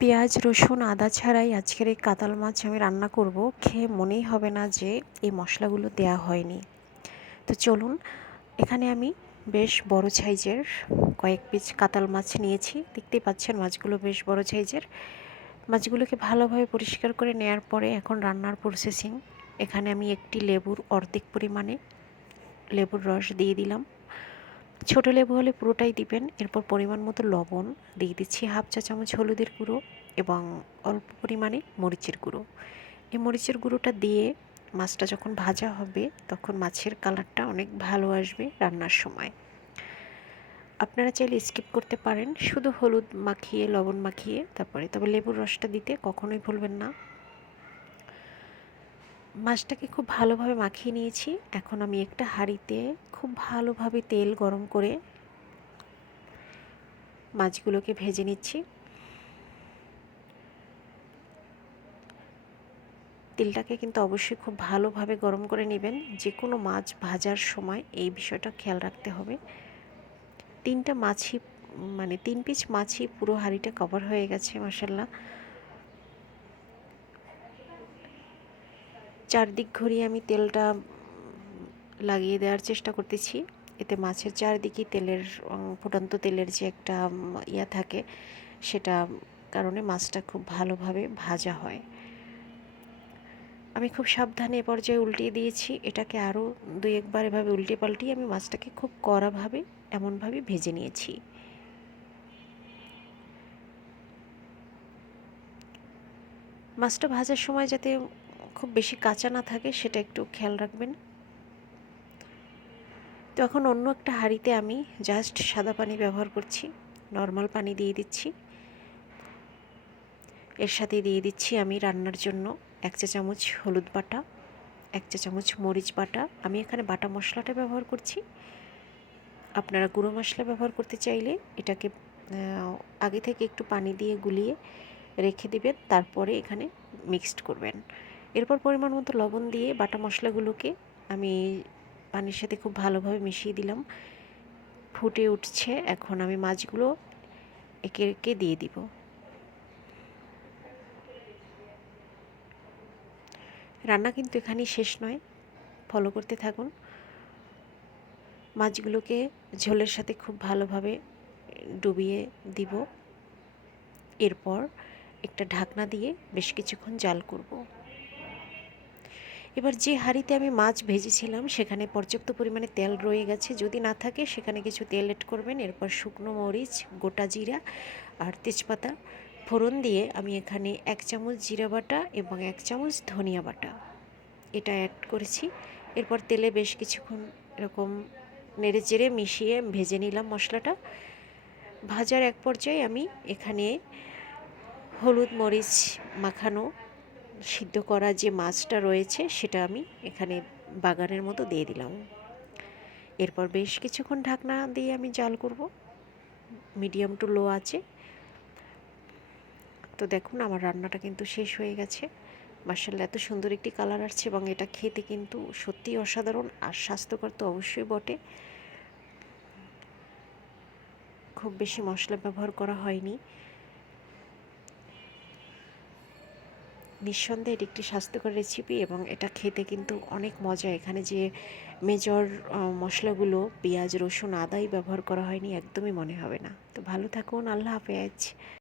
পেঁয়াজ রসুন আদা ছাড়াই আজকের এই কাতাল মাছ আমি রান্না করব। খেয়ে মনেই হবে না যে এই মশলাগুলো দেয়া হয়নি। তো চলুন, এখানে আমি বেশ বড় সাইজের কয়েক পিস কাতাল মাছ নিয়েছি। দেখতেই পাচ্ছেন মাছগুলো বেশ বড় সাইজের। মাছগুলোকে ভালোভাবে পরিষ্কার করে নেওয়ার পরে এখন রান্নার প্রসেসিং। এখানে আমি একটি লেবুর অর্ধেক পরিমাণে লেবুর রস দিয়ে দিলাম। ছোটো লেবু হলে পুরোটাই দিবেন। এরপর পরিমাণ মতো লবণ দিয়ে দিচ্ছি, হাফ চা চামচ হলুদের গুঁড়ো এবং অল্প পরিমাণে মরিচের গুঁড়ো। এই মরিচের গুঁড়োটা দিয়ে মাছটা যখন ভাজা হবে তখন মাছের কালারটা অনেক ভালো আসবে রান্নার সময়। আপনারা চাইলে স্কিপ করতে পারেন, শুধু হলুদ মাখিয়ে লবণ মাখিয়ে তারপরে, তবে লেবুর রসটা দিতে কখনোই ভুলবেন না। মাছটাকে খুব ভালোভাবে মাখিয়ে নিয়েছি। এখন আমি একটা হাঁড়িতে খুব ভালোভাবে তেল গরম করে মাছগুলোকে ভেজে নিচ্ছি। তেলটাকে কিন্তু অবশ্যই খুব ভালোভাবে গরম করে নেবেন। যে কোনো মাছ ভাজার সময় এই বিষয়টা খেয়াল রাখতে হবে। তিনটা মাছই মানে 3 পিস মাছই পুরো হাঁড়িটা কভার হয়ে গেছে মাশাআল্লাহ। চারদিক ঘুরিয়ে আমি তেলটা লাগিয়ে দেওয়ার চেষ্টা করতেছি। এতে মাছের চারদিকে তেলের ফুটন্ত তেলের যে একটা ইয়া থাকে, সেটা কারণে মাছটা খুব ভালোভাবে ভাজা হয়। আমি খুব সাবধানে এ পর্যায়ে উল্টিয়ে দিয়েছি। এটাকে আরও 2-1 বার এভাবে উল্টে পাল্টিয়ে আমি মাছটাকে খুব কড়াভাবে এমনভাবে ভেজে নিয়েছি। মাছটা ভাজার সময় যাতে খুব বেশি কাঁচা না থাকে সেটা একটু খেয়াল রাখবেন। তো এখন অন্য একটা হাঁড়িতে আমি জাস্ট সাদা পানি ব্যবহার করছি, নর্মাল পানি দিয়ে দিচ্ছি। এর সাথে দিয়ে দিচ্ছি আমি রান্নার জন্য 1 চা চামচ হলুদ বাটা, 1 চা চামচ মরিচ বাটা। আমি এখানে বাটা মশলাটা ব্যবহার করছি। আপনারা গুঁড়ো মশলা ব্যবহার করতে চাইলে এটাকে আগে থেকে একটু পানি দিয়ে গুলিয়ে রেখে দিবেন, তারপরে এখানে মিক্সড করবেন। এরপর পরিমাণ মতো লবণ দিয়ে বাটা মশলাগুলোকে আমি পানির সাথে খুব ভালোভাবে মিশিয়ে দিলাম। ফুটে উঠছে, এখন আমি মাছগুলো একে একে দিয়ে দিব। রান্না কিন্তু এখানেই শেষ নয়, ফলো করতে থাকুন। মাছগুলোকে ঝোলের সাথে খুব ভালোভাবে ডুবিয়ে দিব। এরপর একটা ঢাকনা দিয়ে বেশ কিছুক্ষণ জাল করব। এবার যে হাঁড়িতে আমি মাছ ভেজেছিলাম সেখানে পর্যাপ্ত পরিমাণে তেল রয়ে গেছে। যদি না থাকে সেখানে কিছু তেল এড করবেন। এরপর শুকনো মরিচ, গোটা জিরা আর তেজপাতা ফোড়ন দিয়ে আমি এখানে 1 চামচ জিরা বাটা এবং 1 চামচ ধনিয়া বাটা এটা অ্যাড করেছি। এরপর তেলে বেশ কিছুক্ষণ এরকম নেড়েচেড়ে মিশিয়ে ভেজে নিলাম মশলাটা। ভাজার এক পর্যায়ে আমি এখানে হলুদ মরিচ মাখানো সিদ্ধ করা যে মাছটা রয়েছে সেটা আমি এখানে বাগানের মতো দিয়ে দিলাম। এরপর বেশ কিছুক্ষণ ঢাকনা দিয়ে আমি জাল করব মিডিয়াম টু লো আঁচে। তো দেখুন আমার রান্নাটা কিন্তু শেষ হয়ে গেছে। মাশাআল্লাহ, এত সুন্দর একটি কালার আসছে এবং এটা খেতে কিন্তু সত্যিই অসাধারণ আর স্বাস্থ্যকর তো অবশ্যই বটে। খুব বেশি মশলা ব্যবহার করা হয়নি। নিঃসন্দেহে এটি একটি স্বাস্থ্যকর রেসিপি এবং এটা খেতে কিন্তু অনেক মজা। এখানে যে মেজর মশলাগুলো পেঁয়াজ রসুন আদাই ব্যবহার করা হয়নি, একদমই মনে হবে না। তো ভালো থাকুন, আল্লাহ হাফেজ।